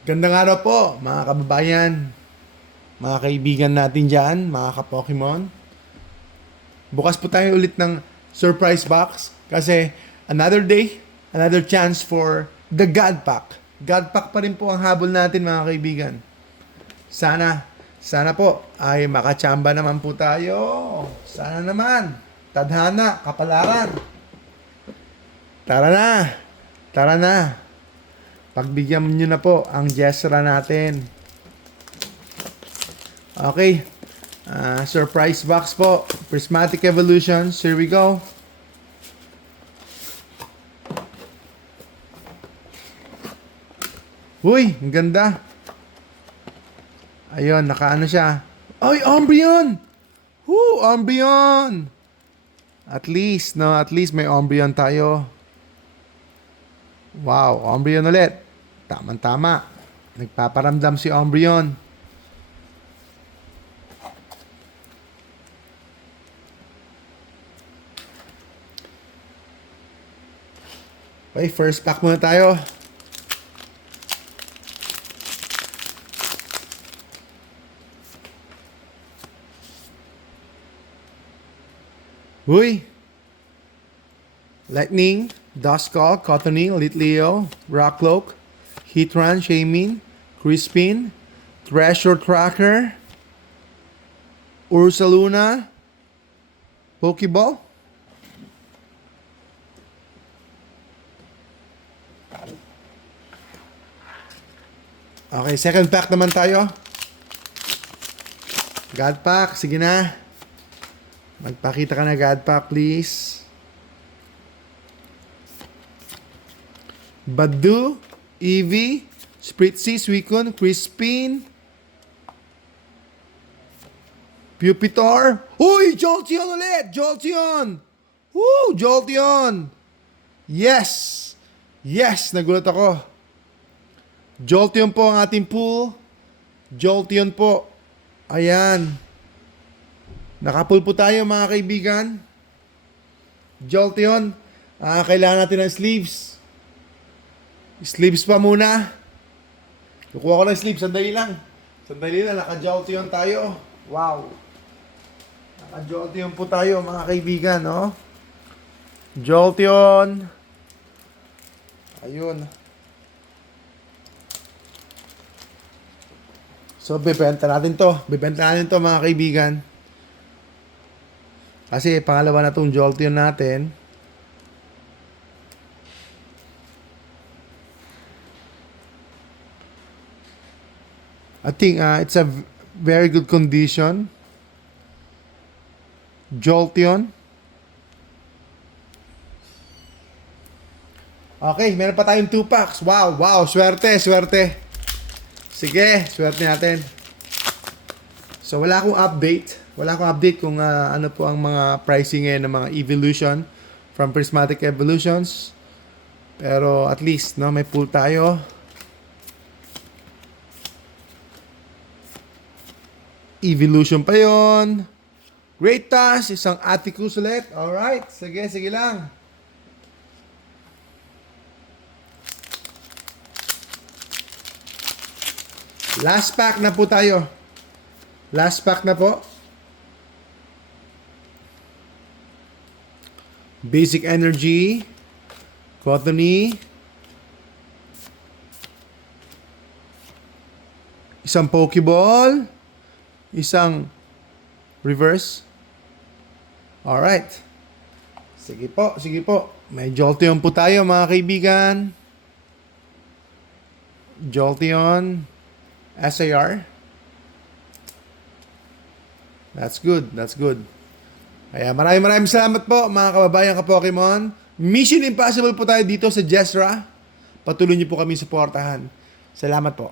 Gandang araw po, mga kababayan, mga kaibigan natin dyan, mga ka-Pokemon. Bukas po tayo ulit ng surprise box kasi another day, another chance for the God Pack. God Pack pa rin po ang habol natin, mga kaibigan. Sana po ay makachamba naman po tayo. Sana naman. Tadhana, kapalaran. Tara na. Tara na. Pagbigyan nyo na po ang Jessra natin. Okay. Surprise box po. Prismatic Evolutions. Here we go. Uy, ang ganda. Ayun, nakaano siya. Ay, Umbreon! Woo, Umbreon! At least, no? At least may Umbreon tayo. Wow, Umbreon ulit. Tama-tama. Nagpaparamdam si Umbreon. Okay, first pack muna tayo. Uy! Lightning, Duskull, Cottonee, Litleo, Rockcloak, Heatran, Shaymin, Crispin, Treasure Tracker, Ursaluna, Pokeball. Okay, second pack naman tayo. God Pack, sige na. Magpakita ka na, God Pack, please. Badu, Eevee, Spritzy, Suicune, Crispin, Pupitar. Uy! Jolteon ulit! Jolteon! Woo! Jolteon! Yes! Yes! Nagulat ako. Jolteon po ang ating pool. Jolteon po. Ayan. Nakapool po tayo, mga kaibigan. Jolteon. Kailangan natin ng sleeves. Sleeves pa muna. Kukuha ko ng sleeves. Sandali lang. Sandali lang. Naka-Jolteon tayo. Wow. Naka-Jolteon po tayo, mga kaibigan, no? Jolteon. Ayun. So, bibenta natin to. Bibenta natin to, mga kaibigan. Kasi pangalawa na tong Jolteon natin. I think it's a very good condition. Jolteon. Okay, meron pa tayong 2 packs. Wow, wow, swerte, swerte. Sige, swerte natin. So wala akong update. Wala akong update kung ano po ang mga pricing ngayon ng mga evolution from Prismatic Evolutions. Pero at least, no, may pool tayo. Evolution pa yon. Great Task, isang Atticus ulit. Alright, sige, sige lang. Last pack na po tayo. Last pack na po. Basic Energy, Cottonee, isang Pokeball, isang reverse. Alright. Sige po, sige po. May Jolteon po tayo, mga kaibigan. Jolteon SAR. That's good, that's good. Kaya maraming salamat po, mga kababayan ka-Pokemon. Mission Impossible po tayo dito sa Jessra. Patuloy niyo po kami suportahan. Salamat po.